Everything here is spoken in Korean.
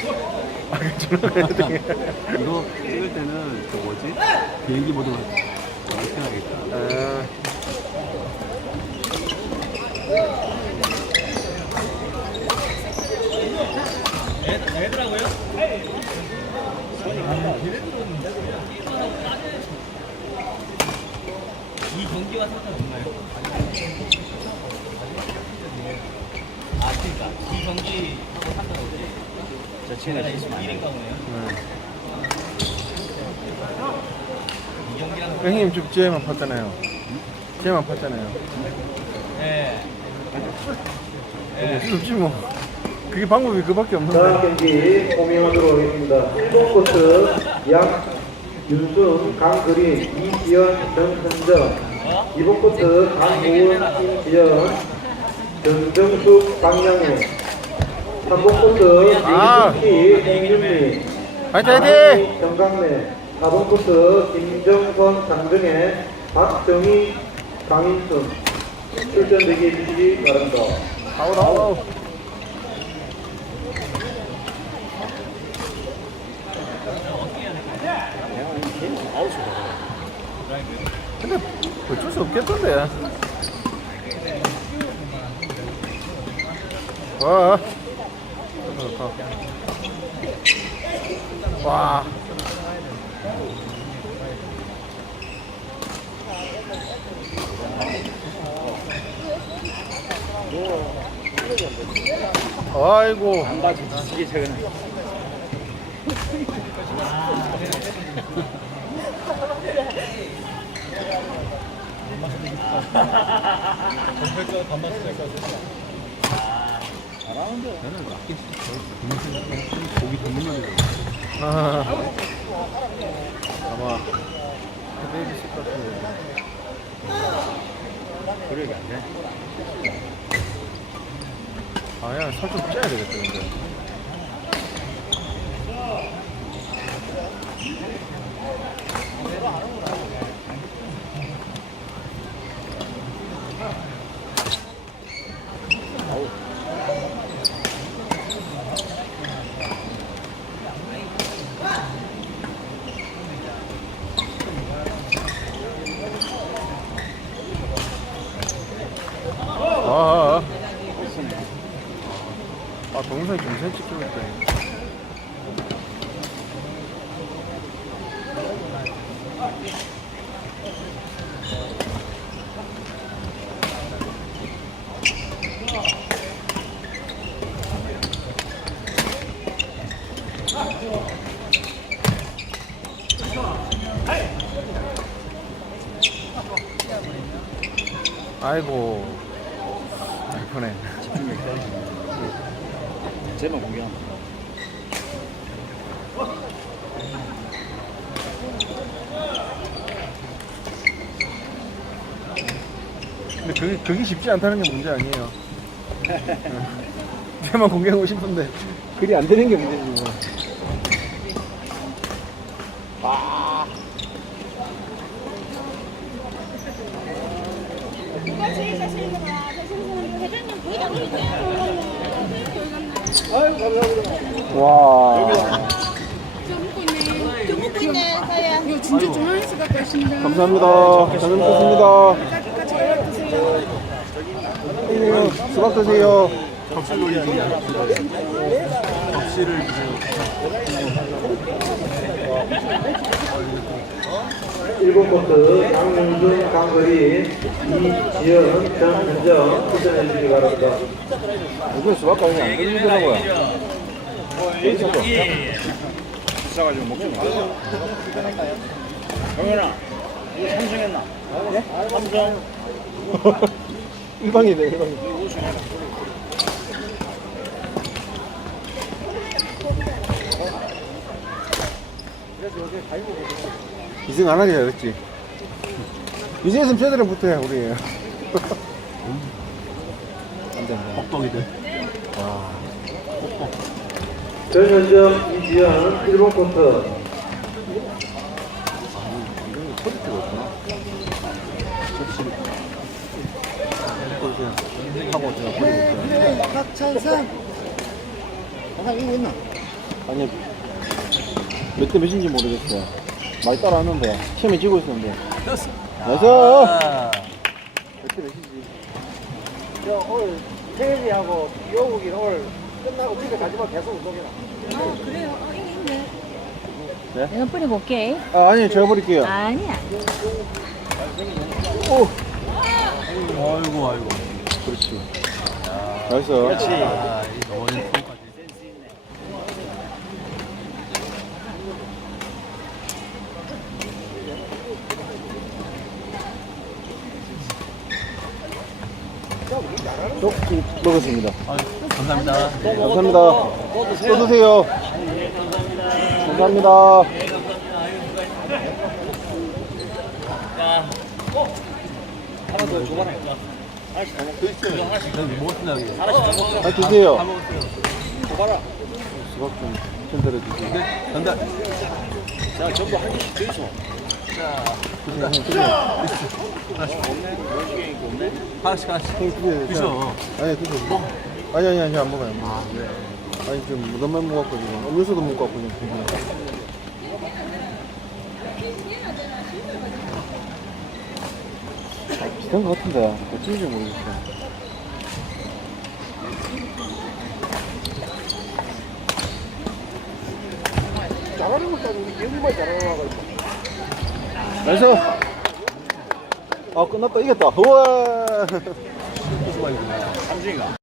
거 이거 찍을 때는 그 뭐지? 비행기 모드가 말씀하겠다. 아, 이 경기와 상관없나요? 아, 그러니까 이 상관없지. 저 친구가 1인 가구네요. 이 경기랑 형님 좀 쟤만 팠잖아요. 쟤만 팠잖아요. 네. 없지 뭐. 그게 방법이 그밖에 없는 다음 거야. 경기 호명하도록 하겠습니다. 1번 코트 양윤순, 강그린, 이지연, 정현정 2번 코트 강고은, 임지연, 전정숙, 박양우 3번 코트 아. 이승기, 홍윤미 화이팅 화이팅! 정강래 4번 코트 김정권, 장정혜, 박정희, 강인순 출전 대기해 주시기 바랍니다. 아웃 아웃. 근데 어쩔 수 없겠던데. 와. 좋다, 좋다. 와. 아이 고. 고기 전문가들. 아. 아마 헤드에이 있을 것 같은데. 그러게 안 돼. 아, 야, 살 좀 쪄야 되겠다, 근데. 아, 아. 아, 동영상이 좀 사진 찍히고 있다. 아이고. 아이폰에. 쟤만 공개하면. 근데 그게, 그게 쉽지 않다는 게 문제 아니에요. 제만 공개하고 싶은데 글이 안 되는 게 문제지 뭐. 누가 제일 자신 있는 거야? 자신 있는 보이라고 와. 저먹 저 먹고 있네, 사야. 이거 진짜. 감사합니다. 잘 먹겠습니다. 까지까지 연락 주세요. 형님, 수박 드세요. 접시를 올리지. 접시를 일본 코트 강윤준, 강거리, 이지연, 정현정 출전해 주시기 바랍니다. 이건 수박 가격이 안 걸리더라고요. 비싸가지고 먹지 마. 정현아, 이거 삼성했나? 예? 삼성. 일방이네, 일방이. 이승 안 하게 잘했지. 이승했으면 쟤들은 붙어야 우리. 뻑뻑이들. 일본 터질 때가 없구나. 접시를. 이걸 그냥 하고 제가 버리고 있어요. 박찬상. 아, 이거 있나? 아니 몇 대 몇인지 모르겠어 많이 따라왔는데 시험에 지고 있었는데 됐어. 나이스 아. 몇 대 몇인지 저 오늘 태현이하고 여욱이 오늘 끝나고 집에 가지만 계속 운동해라. 어, 그래요. 어, 이거 있네. 내가 뿌려볼게. 아 아니 제가 버릴게요 아니야. 아이고 아이고. 그렇지 나이스 아, 이넘어진 폼까지. 또 먹었습니다 아, 감사합니다. 감사합니다 또 드세요 감사합니다 하나 더 줘봐라. 여기 먹었습니다. 여기. 아 드세요 다 먹었어요. 수박 좀 전달해 주세요 네, 전달. 자, 전부 한 개씩 더 있어. 하나씩 하나씩. 드셔. 아니 드세요 아니 아니 아니 안 먹어요 아니 지금 무덤만 먹었고 지금 음료수도 먹고 왔고 지금 아, 비슷한 것 같은데 어쩐지 모르겠어 잘하는 것도 아니고 여기만 잘하는 거고. 나이스 아 끝났다 이겼다 우와. 삼중이가.